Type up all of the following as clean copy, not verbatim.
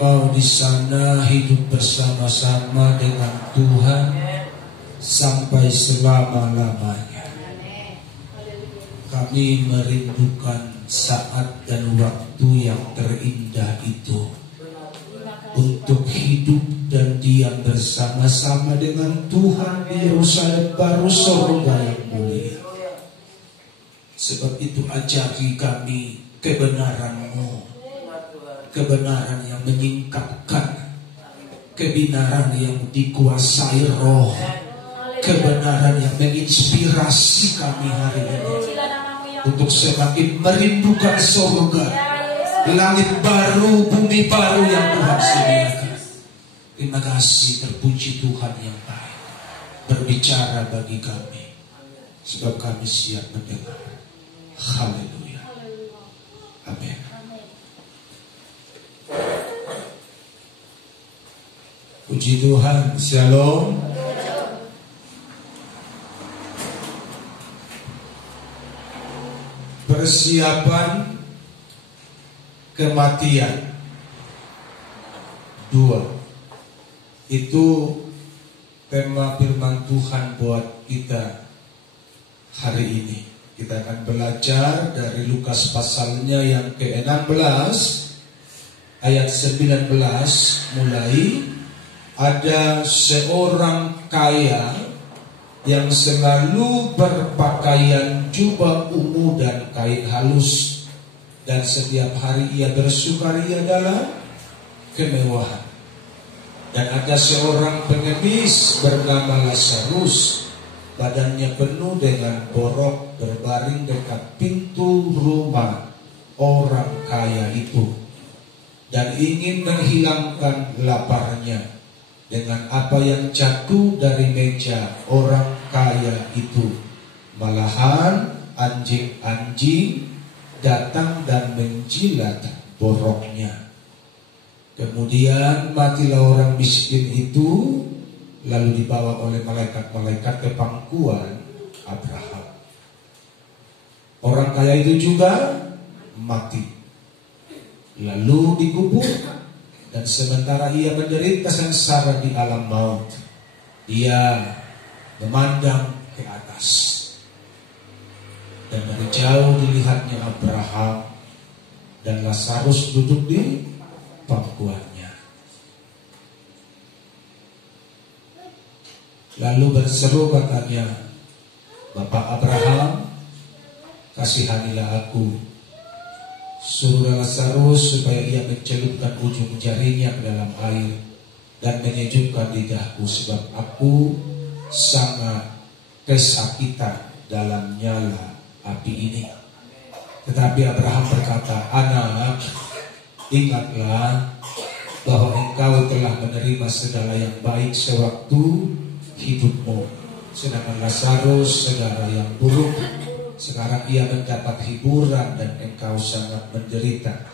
mau di sana hidup bersama-sama dengan Tuhan sampai selama-lamanya. Kami merindukan saat dan waktu yang terindah itu untuk hidup dan diam bersama-sama dengan Tuhan di Yerusalem baru surga yang mulia. Sebab itu ajari kami kebenaran-Mu, kebenaran yang menyingkapkan, kebenaran yang dikuasai Roh, kebenaran yang menginspirasi kami hari ini untuk semakin merindukan surga, langit baru, bumi baru yang Tuhan sediakan. Terima kasih, terpuji Tuhan yang baik berbicara bagi kami, sebab kami siap mendengar. Haleluya. Amin. Puji Tuhan. Shalom. Persiapan kematian 2. Itu tema firman Tuhan buat kita hari ini. Kita akan belajar dari Lukas pasalnya yang ke-16 ayat 19 mulai. Ada seorang kaya yang selalu berpakaian jubah ungu dan kain halus, dan setiap hari ia bersukaria dalam kemewahan. Dan ada seorang pengemis bernama Lazarus, badannya penuh dengan borok, berbaring dekat pintu rumah orang kaya itu, dan ingin menghilangkan laparnya dengan apa yang jatuh dari meja orang kaya itu. Malahan anjing-anjing datang dan menjilat boroknya. Kemudian matilah orang miskin itu, lalu dibawa oleh malaikat-malaikat ke pangkuan Abraham. Orang kaya itu juga mati, lalu dikubur. Dan sementara ia menderita sengsara di alam maut, ia memandang ke atas, dan dari jauh dilihatnya Abraham dan Lazarus duduk di pangkuannya. Lalu berseru katanya, "Bapak Abraham, kasihanilah aku. Suruh Lazarus supaya ia mencelupkan ujung jarinya ke dalam air dan menyejukkan lidahku, sebab aku sangat kesakitan dalam nyala api ini." Tetapi Abraham berkata, "Anak, ingatlah bahwa engkau telah menerima segala yang baik sewaktu hidupmu, sedangkan Lazarus segala yang buruk. Sekarang ia mendapat hiburan dan engkau sangat menderita."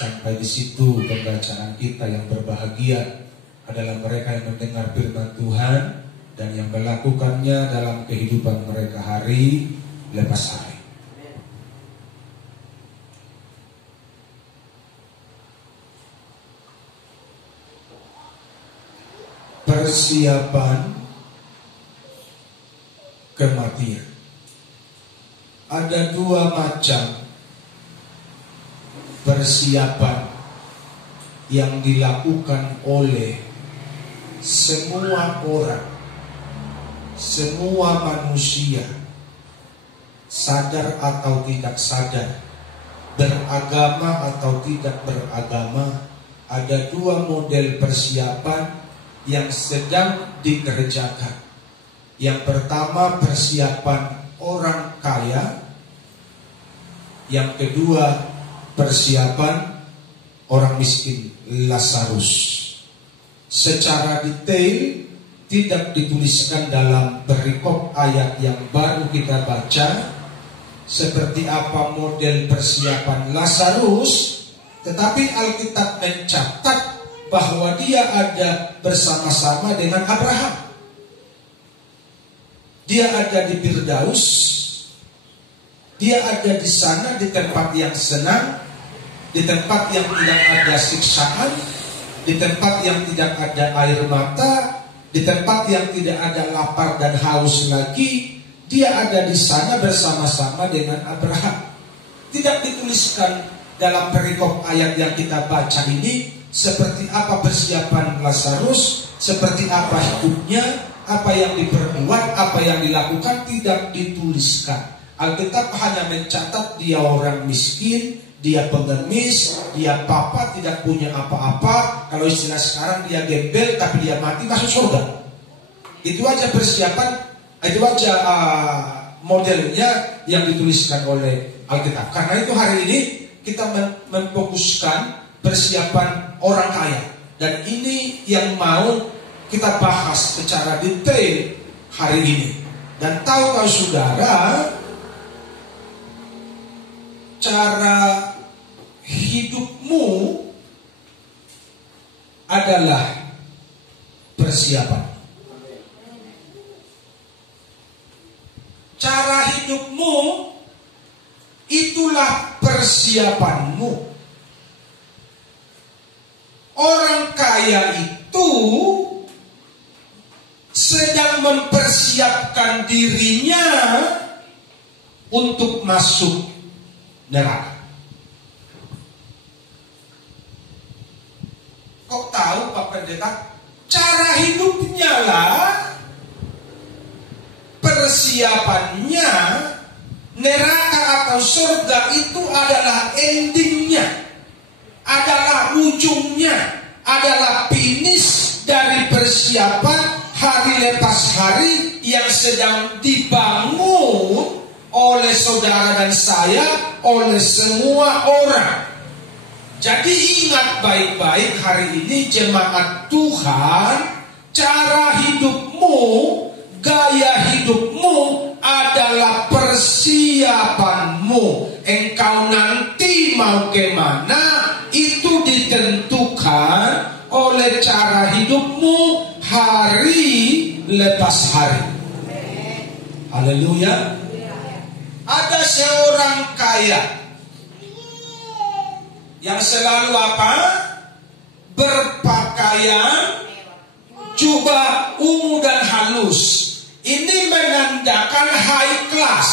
Sampai di situ pembacaan kita. Yang berbahagia adalah mereka yang mendengar firman Tuhan dan yang melakukannya dalam kehidupan mereka hari lepas hari. Persiapan kematian. Ada 2 macam persiapan yang dilakukan oleh semua orang, semua manusia, sadar atau tidak sadar, beragama atau tidak beragama. Ada 2 model persiapan yang sedang dikerjakan. Yang pertama persiapan orang kaya, yang kedua persiapan orang miskin Lazarus. Secara detail tidak dituliskan dalam perikop ayat yang baru kita baca seperti apa model persiapan Lazarus, tetapi Alkitab mencatat bahwa dia ada bersama-sama dengan Abraham. Dia ada di Firdaus, dia ada di sana di tempat yang senang, di tempat yang tidak ada siksaan, di tempat yang tidak ada air mata, di tempat yang tidak ada lapar dan haus lagi, dia ada di sana bersama-sama dengan Abraham. Tidak dituliskan dalam perikop ayat yang kita baca ini seperti apa persiapan Lazarus, seperti apa hidupnya, apa yang diperbuat, apa yang dilakukan, tidak dituliskan. Alkitab hanya mencatat dia orang miskin, dia pengemis, dia papa, tidak punya apa-apa. Kalau istilah sekarang dia gembel, tapi dia mati masuk surga. Itu aja persiapan, itu aja modelnya yang dituliskan oleh Alkitab. Karena itu hari ini kita memfokuskan persiapan orang kaya. Dan ini yang mau kita bahas secara detail hari ini. Dan tahukah saudara, cara hidupmu adalah persiapan. Cara hidupmu itulah persiapanmu. Orang kaya itu sedang mempersiapkan dirinya untuk masuk neraka. Kok tahu Pak Pendeta? Cara hidupnya lah, persiapannya. Neraka atau surga itu adalah endingnya, adalah ujungnya, adalah finish dari persiapan hari lepas hari yang sedang dibangun oleh saudara dan saya, oleh semua orang. Jadi ingat baik-baik hari ini jemaat Tuhan, cara hidupmu, gaya hidupmu adalah persiapanmu. Engkau nanti mau kemana, itu ditentukan oleh cara hidupmu hari lepas hari. Haleluya. Ada seorang kaya yang selalu apa? Berpakaian jubah ungu dan halus. Ini menandakan high class,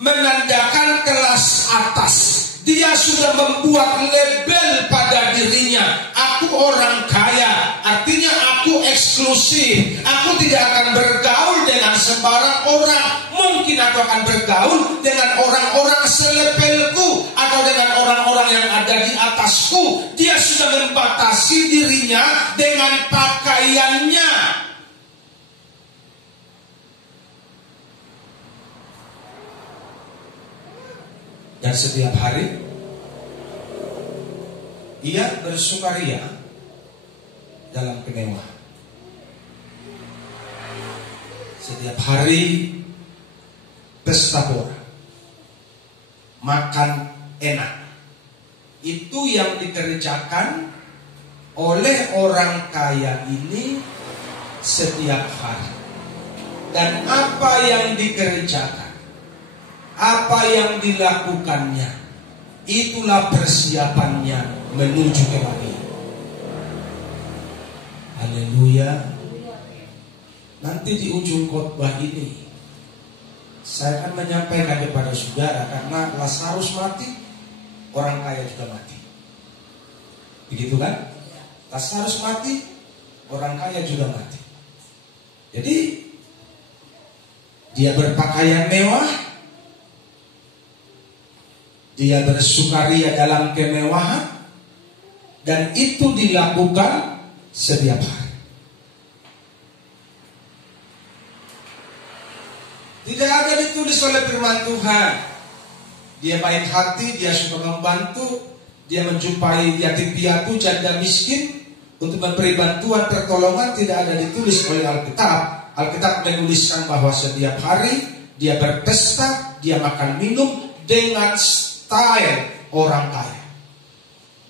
menandakan kelas atas. Dia sudah membuat label pada dirinya. Aku orang kaya, artinya aku eksklusif. Aku tidak akan bergaul dengan sembarang orang. Mungkin aku akan bergaul dengan orang-orang selepelku atau dengan orang-orang yang ada di atasku. Dia sudah membatasi dirinya dengan pakaiannya. Dan setiap hari ia bersukaria dalam kemewahan. Setiap hari pesta pora, makan enak. Itu yang dikerjakan oleh orang kaya ini setiap hari. Dan apa yang dikerjakan, apa yang dilakukannya, itulah persiapannya menuju kematian. Haleluya. Nanti di ujung khotbah ini saya akan menyampaikan kepada saudara, karena Lazarus mati, orang kaya juga mati. Begitu kan? Lazarus mati, orang kaya juga mati. Jadi dia berpakaian mewah, dia bersukaria dalam kemewahan, dan itu dilakukan setiap hari. Tidak ada ditulis oleh firman Tuhan. Dia baik hati, dia suka membantu, dia menjumpai yatim piatu, janda miskin untuk memberi bantuan pertolongan. Tidak ada ditulis oleh Alkitab. Alkitab menuliskan bahwa setiap hari dia berpesta, dia makan minum dengan style orang kaya,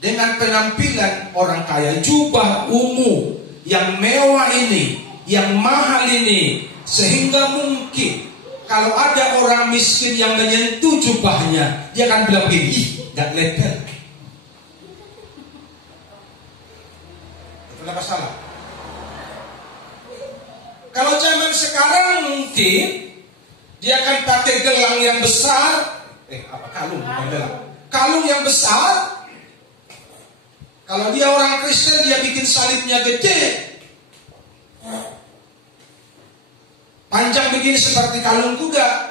dengan penampilan orang kaya. Jubah ungu yang mewah ini, yang mahal ini, sehingga mungkin kalau ada orang miskin yang menyentuh jubahnya, dia akan bilang begini, ih, gak level. mungkin dia akan pakai gelang yang besar, kalung, bukan gelang. Kalung yang besar. Kalau dia orang Kristen, dia bikin salibnya gede. Panjang begini seperti kalung kuda.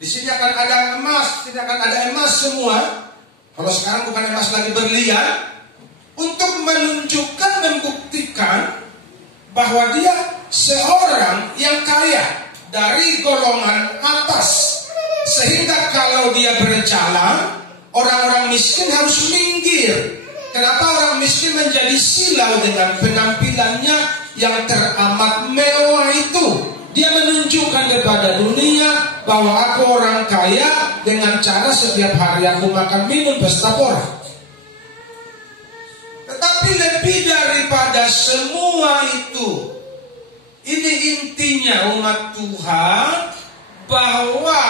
Di sini akan ada emas, tidak akan ada emas semua. Kalau sekarang bukan emas lagi, berlian. Untuk menunjukkan, membuktikan bahwa dia seorang yang kaya dari golongan atas. Sehingga kalau dia berjalan, orang-orang miskin harus minggir. Kenapa orang miskin menjadi silau dengan penampilannya yang teramat mewah itu? Dia menunjukkan kepada dunia bahwa aku orang kaya dengan cara setiap hari aku makan minum pesta pora. Tetapi lebih daripada semua itu, ini intinya umat Tuhan, bahwa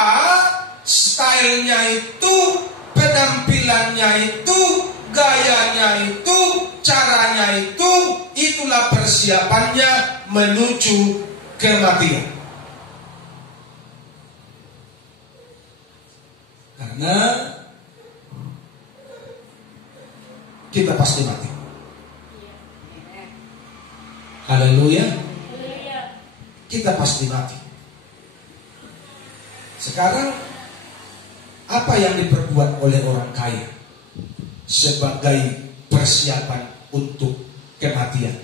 stylenya itu, penampilannya itu, gayanya itu, caranya itu, itulah persiapannya menuju kematian. Karena kita pasti mati. Haleluya. Kita pasti mati. Sekarang apa yang diperbuat oleh orang kaya sebagai persiapan untuk kematian?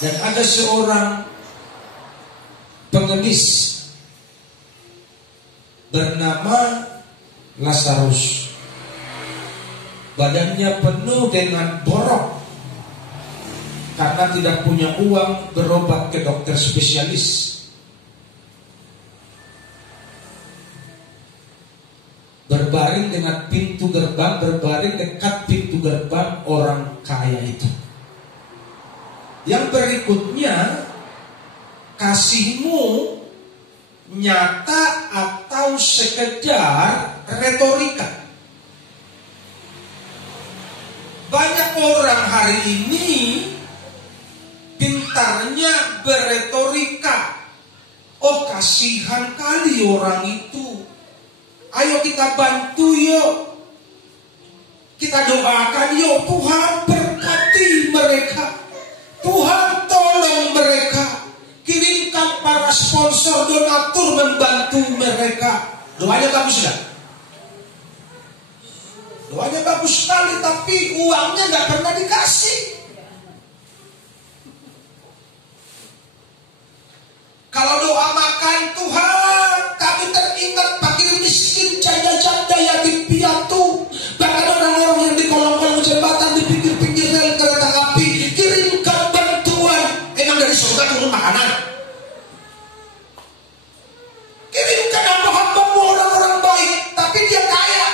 Dan ada seorang pengemis bernama Lazarus. Badannya penuh dengan borok karena tidak punya uang berobat ke dokter spesialis. Berbaring dengan pintu gerbang, berbaring dekat pintu gerbang orang kaya itu. Yang berikutnya, kasihmu nyata atau sekedar retorika. Banyak orang hari ini pintarnya berretorika. Oh, kasihan kali orang itu. Ayo kita bantu yuk. Kita doakan yuk, Tuhan berkati mereka. Tuhan tolong mereka. Kirimkan para sponsor, donatur membantu mereka. Doanya bagus gak? Doanya bagus sekali, tapi uangnya gak pernah dikasih. Kalau doa makan, Tuhan kami teringat fakir miskin, janda-janda, yatim piatu, bahkan orang-orang yang di kolong-kolong jembatan, di pinggir-pinggir rel kereta api. Kirimkan bantuan. Emang dari surga turun makanan? Kirimkan hamba-hambamu orang-orang baik, tapi dia kaya.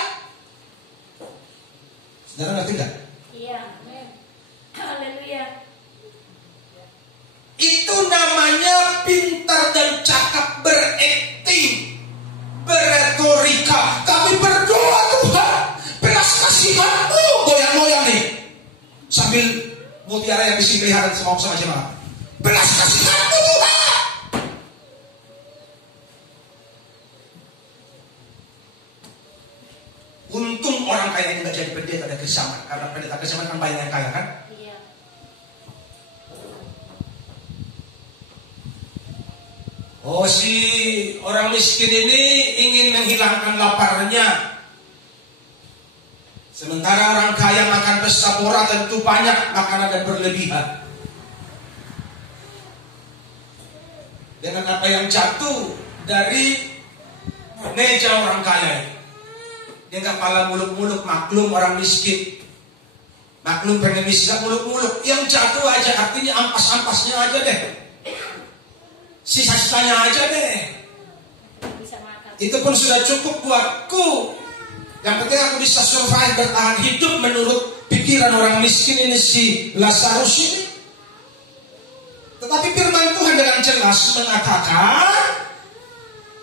Saudara ngerti gak? Iya. Haleluya. Itu namanya pintar dan cakap berakting, berretorika. Kami berdoa, Tuhan belas kasihan-Mu, goyang-goyang nih sambil mutiara yang diseliharkan sama jemaat. Belas kasihan-Mu, Tuhan. Untung orang kaya ini gak jadi pendeta dan kesamaan, karena pendeta kesamaan kan banyak yang kaya kan. Oh, si orang miskin ini ingin menghilangkan laparnya. Sementara orang kaya makan pesta pora tentu banyak makanan dan berlebihan. Dengan apa yang jatuh dari meja orang kaya ini. Dia gak pala muluk-muluk, maklum orang miskin. Maklum pengemis gak muluk-muluk. Yang jatuh aja, artinya ampas-ampasnya aja deh. Sisa-sisanya aja deh. Bisa makan. Itu pun sudah cukup buatku. Yang penting aku bisa survive, bertahan hidup menurut pikiran orang miskin ini, si Lazarus ini. Tetapi firman Tuhan dengan jelas mengatakan,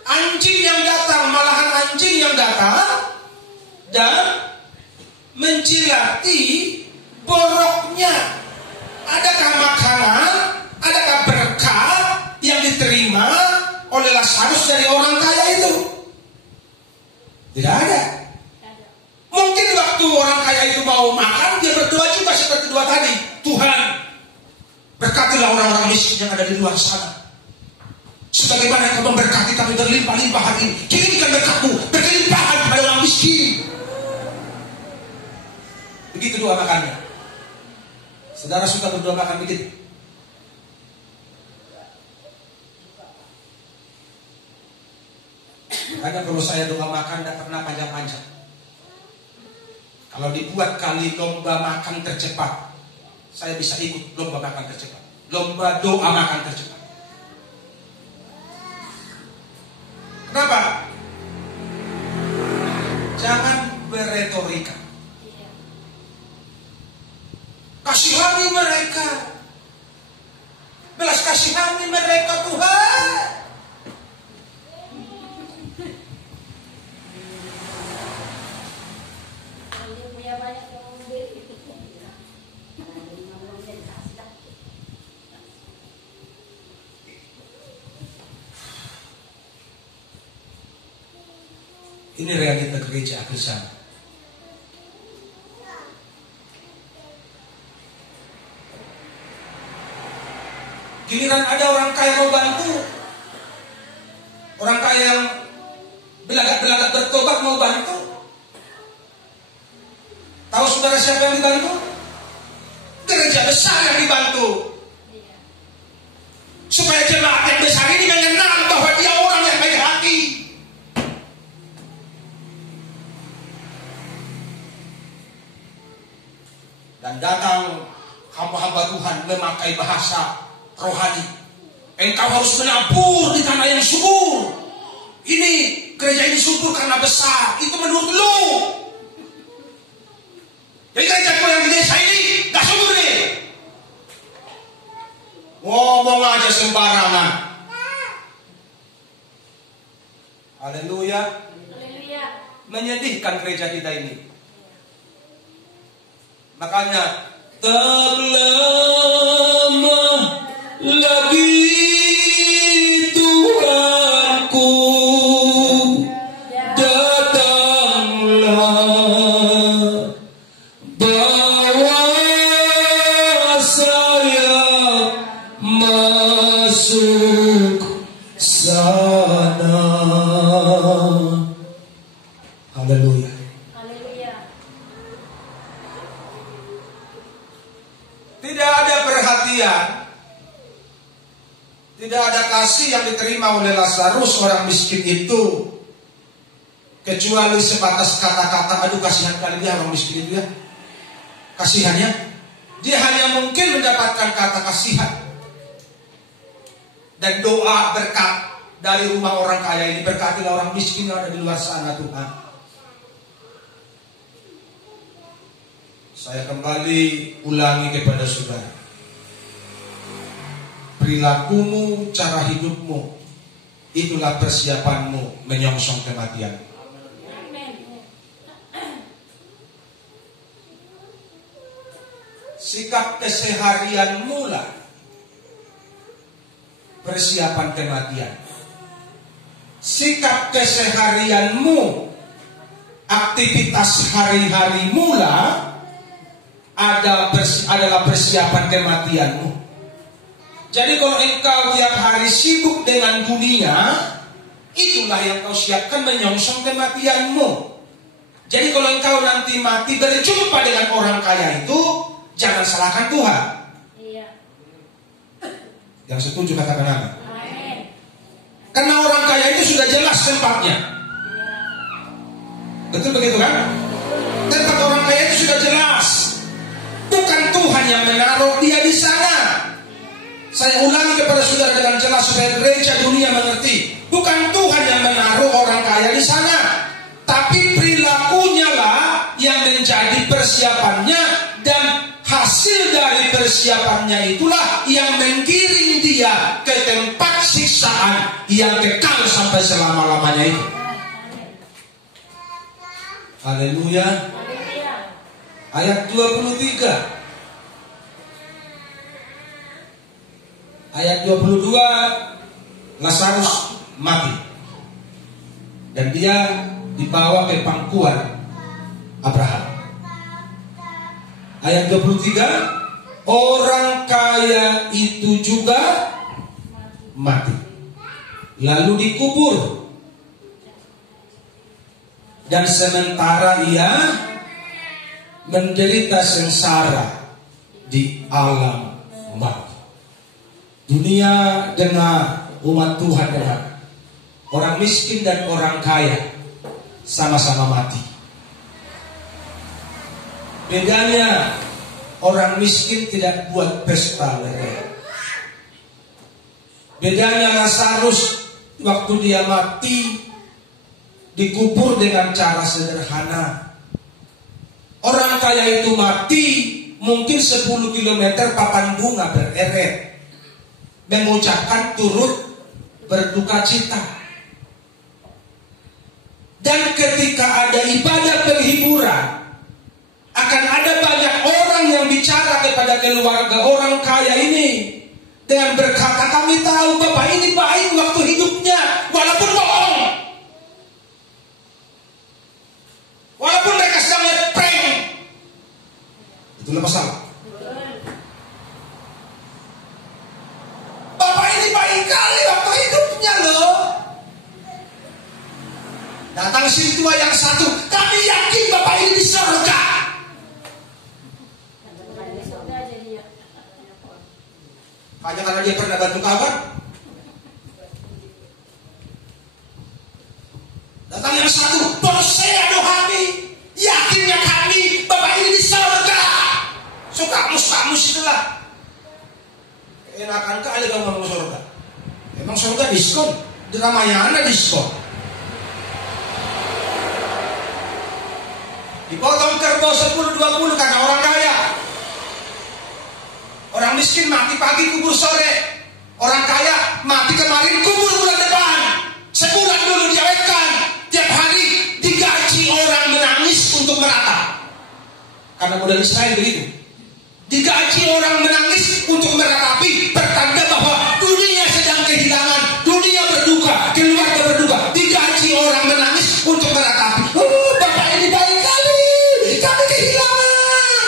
anjing yang datang, malahan anjing yang datang dan menjilati boroknya. Adakah makanan? Adakah berkat? diterima oleh Lazarus dari orang kaya itu? Tidak ada. Mungkin waktu orang kaya itu mau makan, dia berdoa juga seperti doa tadi. Tuhan, berkatilah orang-orang miskin yang ada di luar sana. Sebagaimana Engkau memberkati kami berlimpah-limpah hari ini, kirimkan berkat-Mu berkelimpahan kepada orang miskin. Begitu doa makannya. Saudara suka berdoa makan begitu? Makanya kalau saya doa makan tidak pernah panjang-panjang. Kalau dibuat kali lomba makan tercepat, saya bisa ikut lomba makan tercepat. Lomba doa makan tercepat. Kenapa? Jangan berretorika. Kasihani mereka. Belas kasihani mereka Tuhan. Ini realita gereja akhir zaman. Giliran ada orang kaya mau bantu, orang kaya yang belagak-belagak bertobat mau bantu. Tahu saudara siapa yang dibantu? Gereja besar yang dibantu. Supaya jemaat yang besar ini mengenal bahwa dia orang yang baik hati. Dan datang hamba-hamba Tuhan memakai bahasa rohani. Engkau harus menabur di tanah yang subur. Ini gereja ini subur karena besar. Itu menurut lu. Jadi gereja yang di desa ini gak subur nih. Ngomong aja sembarangan. Haleluya. Menyedihkan gereja kita ini. Makanya tak lama lagi Tuhanku datanglah, bawa saya masuk sana. Haleluya. Tidak ada perhatian, tidak ada kasih yang diterima oleh Lazarus orang miskin itu, kecuali sebatas kata-kata, aduh kasihan kali dia orang miskin itu ya. Kasihannya, dia hanya mungkin mendapatkan kata kasihan dan doa berkat dari rumah orang kaya ini. Berkatilah orang miskin yang ada di luar sana Tuhan. Saya kembali ulangi kepada saudara. Perilakumu, cara hidupmu, itulah persiapanmu menyongsong kematian. Sikap keseharianmu lah persiapan kematian. Sikap keseharianmu, aktivitas hari-harimu lah adalah persiapan kematianmu. Jadi kalau engkau tiap hari sibuk dengan dunia, itulah yang kau siapkan menyongsong kematianmu. Jadi kalau engkau nanti mati berjumpa dengan orang kaya itu, jangan salahkan Tuhan. Iya. Yang setuju katakan amin. Karena orang kaya itu sudah jelas tempatnya. Betul begitu kan? Tempat orang kaya itu sudah jelas. Bukan Tuhan yang menaruh dia di sana. Saya ulangi kepada saudara dengan jelas supaya gereja dunia mengerti. Bukan Tuhan yang menaruh orang kaya di sana, tapi perilakunya lah yang menjadi persiapannya, dan hasil dari persiapannya itulah yang menggiring dia ke tempat siksaan yang kekal sampai selama-lamanya itu. Haleluya. Ayat 23. Ayat 22 Lazarus mati. Dan dia dibawa ke pangkuan Abraham. Ayat 23, orang kaya itu juga mati, lalu dikubur. Dan sementara ia menderita sengsara di alam mati. Dunia dengar, umat Tuhan dengar, orang miskin dan orang kaya sama-sama mati. Bedanya, orang miskin tidak buat pesta lele. Bedanya, Lazarus waktu dia mati dikubur dengan cara sederhana. Orang kaya itu mati mungkin 10 km papan bunga bereret, mengucapkan turut berduka cita. Dan ketika ada ibadah penghiburan, akan ada banyak orang yang bicara kepada keluarga orang kaya ini dengan berkata, kami tahu Bapak ini baik waktu hidupnya, walaupun bohong, walaupun mereka sedang ngeprank. Itulah masalah. Bapak ini baik kali waktu hidupnya loh. Datang si tua yang satu, kami yakin Bapak ini di surga. Hanya karena dia pernah bantu kawan. Datang yang satu, dosa kami, yakinnya kami Bapak ini di surga. Suka-mus itulah. Enakan kali kamu ngomong surga. Emang surga diskon? Di Ramayana diskon. Dipotong kerbau 10-20 karena orang kaya. Orang miskin mati pagi, kubur sore. Orang kaya mati kemarin, kubur bulan depan. Sebulan dulu diawetkan. Tiap hari digaji orang menangis untuk merata. Karena modal Israel begitu. Digaji orang menangis untuk meratapi, pertanda bahwa dunia sedang kehilangan, dunia berduka, keluarga berduka. Digaji orang menangis untuk meratapi. Bapak ini baik kali, kami kehilangan.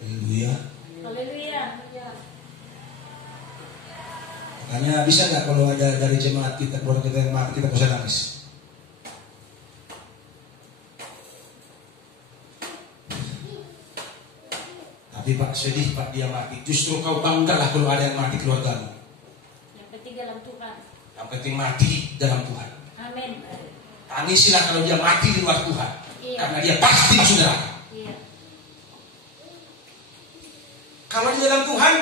Haleluya. Haleluya. Makanya bisa nggak kalau ada dari jemaat kita, keluarga kita yang mati, kita bisa nangis? Tapi Pak, sedih Pak dia mati. Justru kau banggalah kalau ada yang mati keluargamu. Yang penting dalam Tuhan. Yang penting mati dalam Tuhan. Amin. Tangisilah kalau dia mati di luar Tuhan. Iya. Karena dia pasti masuk neraka. Iya. Kalau di dalam Tuhan,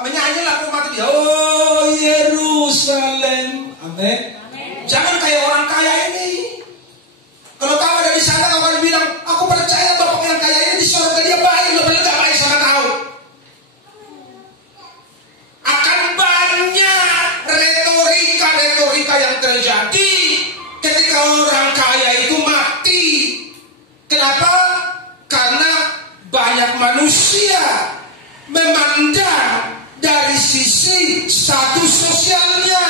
menyanyilah kalau mati dia. Oh Yerusalem. Amin. Amin. Jangan kayak orang kaya ini. Kalau kau ada di sana, kau akan bilang, aku percaya Bapak yang kaya ini di surga dia baik, lo paling gak baik sama tahu. Akan banyak retorika yang terjadi ketika orang kaya itu mati. Kenapa? Karena banyak manusia memandang dari sisi status sosialnya.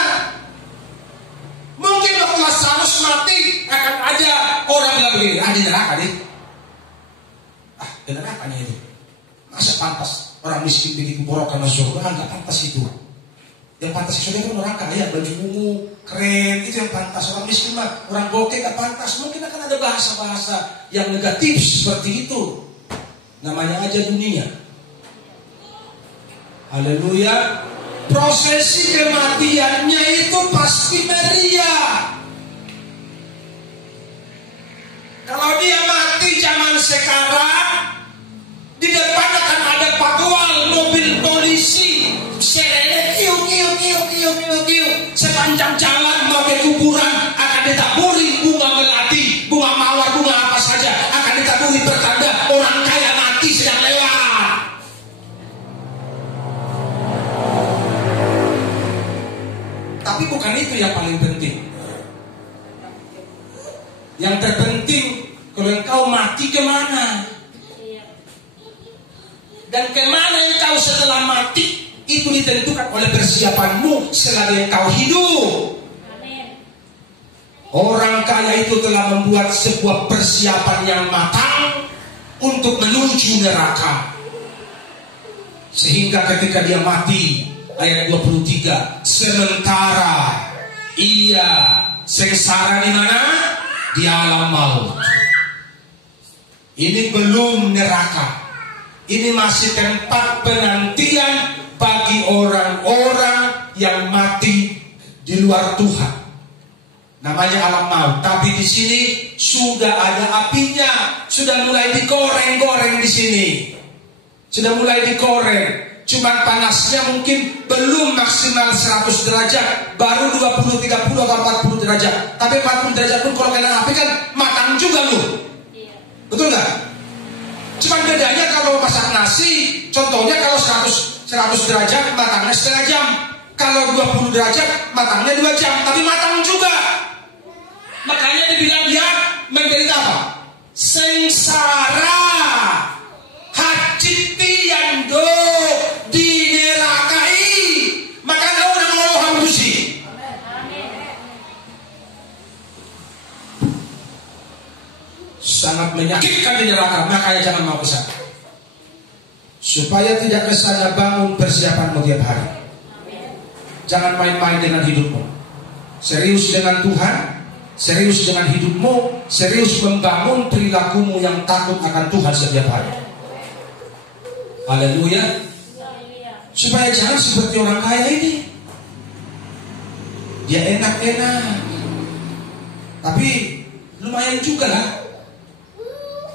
Mungkin waktu Lazarus mati akan ada orang bilang begini, di neraka nih. Di nerakanya itu. Masa pantas orang miskin begitu borokan masuk surga? Enggak pantas itu. Yang pantas di surga itu neraka ya, baju ungu, keren, itu yang pantas. Orang miskin mah, orang bokeh gak pantas. Mungkin akan ada bahasa-bahasa yang negatif seperti itu. Namanya aja dunia. Haleluya. Prosesi kematiannya itu pasti meriah. Kalau dia mati zaman sekarang, di depan akan ada patwal mobil polisi, serene kiu. Sepanjang jalan mau ke kuburan akan ditaburi bunga melati, bunga mawar, bunga apa saja akan ditaburi pertanda orang kaya mati sedang lewat. Tapi bukan itu yang paling penting. Yang terpenting kalau engkau mati kemana? Dan kemana engkau setelah mati, itu ditentukan oleh persiapanmu selagi engkau hidup. Amin. Orang kaya itu telah membuat sebuah persiapan yang matang untuk menuju neraka. Sehingga ketika dia mati, ayat 23, sementara ia sengsara di mana? Di alam maut. Ini belum neraka. Ini masih tempat penantian bagi orang-orang yang mati di luar Tuhan. Namanya alam maut. Tapi di sini sudah ada apinya, sudah mulai digoreng-goreng di sini. Sudah mulai digoreng. Cuma panasnya mungkin belum maksimal 100 derajat, baru 20, 30 atau 40 derajat. Tapi 40 derajat pun kalau kena api kan matang juga loh. Betul nggak? Cuma bedanya kalau masak nasi, contohnya kalau 100 derajat matangnya setengah jam. Kalau 20 derajat matangnya 2 jam, tapi matang juga. Makanya dibilang dia menderita apa? Sengsara. Hacitiando dinerakai. Makanya orang Allah hamdusi. Sangat menyakitkan di neraka, makanya jangan mau ke sana. Supaya tidak ke sana, bangun persiapanmu tiap hari. Jangan main-main dengan hidupmu. Serius dengan Tuhan, serius dengan hidupmu, serius membangun perilakumu yang takut akan Tuhan setiap hari. Haleluya. Supaya jangan seperti orang kaya ini. Dia enak-enak, tapi lumayan juga lah.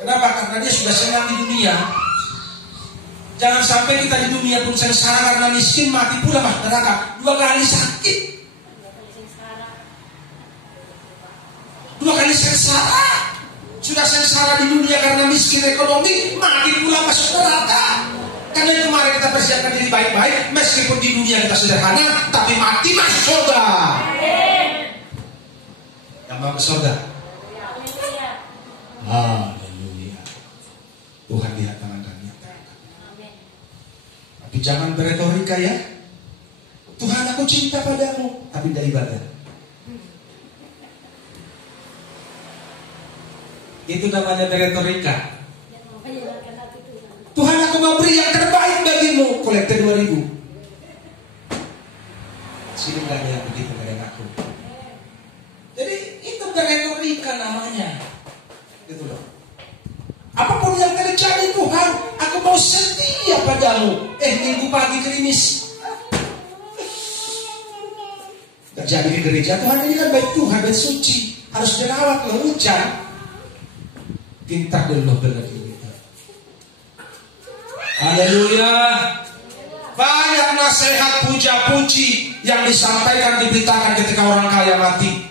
Kenapa? Karena dia sudah senang di dunia. Jangan sampai kita di dunia pun sengsara karena miskin, mati pula masuk neraka. 2 kali sakit, 2 kali sengsara. Sudah sengsara di dunia karena miskin ekonomi, mati pula masuk neraka. Karena itu mari kita persiapkan diri baik-baik. Meskipun di dunia kita sederhana, tapi mati masuk surga. Yang mau ke surga. Tuhan lihat tangan dan nyatakan. Tapi jangan beretorika ya. Tuhan, aku cinta padamu, tapi tidak ibadah. Itu namanya beretorika. Tuhan, aku mau beri yang terbaik bagimu, kolektor 2000. Sini nggak ada yang begitu dengan aku. Jadi itu beretorika namanya. Gitu loh. Apapun yang terjadi Tuhan, aku mau setia padamu. Minggu pagi gerimis, gak jadi ke gereja. Tuhan, ini kan baik Tuhan, baik suci, harus dirawat loh, hujan. Pintar dulu berarti. Haleluya. Banyak nasihat puja-puji yang disampaikan, diberitakan ketika orang kaya mati.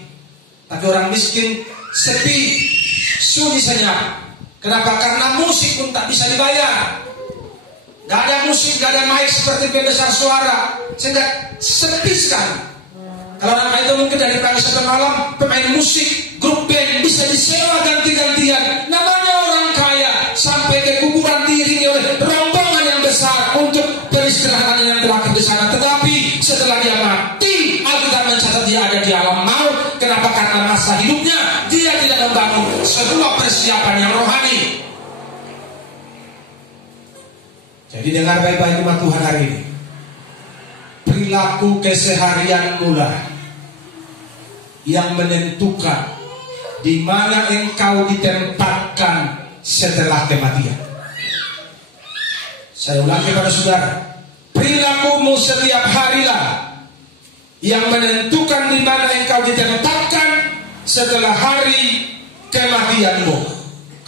Tapi orang miskin sepi, sunyi senyap. Kenapa? Karena musik pun tak bisa dibayar. Gak ada musik, gak ada mic seperti pembesar suara, sehingga sepi sekali. Kalau orang kaya itu mungkin dari pagi sampai malam pemain musik, grup band bisa disewa ganti-gantian. Namanya orang kaya. Sampai ke kuburan diiringi oleh rombongan yang besar untuk peristirahatan yang terakhir di sana. Tetapi setelah dia mati, Alkitab mencatat dia ada di alam maut. Kenapa? Karena masa hidupnya dia tidak membangun sebuah persiapan yang rohani. Jadi dengar baik-baik umat Tuhan hari ini. Perilaku keseharianmu lah yang menentukan di mana engkau ditempatkan setelah kematian. Saya ulangi pada saudara, perilakumu setiap harilah yang menentukan di mana engkau ditempatkan setelah hari kematianmu.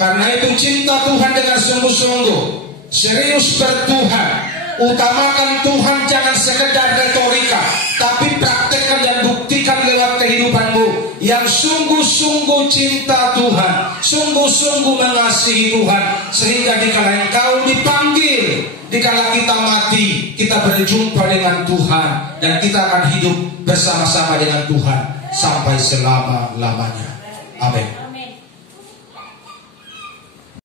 Karena itu cinta Tuhan dengan sungguh-sungguh, serius bertuhan, utamakan Tuhan, jangan sekedar retorika, tapi praktekkan dan buktikan lewat kehidupanmu yang sungguh-sungguh cinta Tuhan, sungguh-sungguh mengasihi Tuhan, sehingga dikala engkau dipanggil, dikala kita mati, kita berjumpa dengan Tuhan dan kita akan hidup bersama-sama dengan Tuhan sampai selama-lamanya. Amin.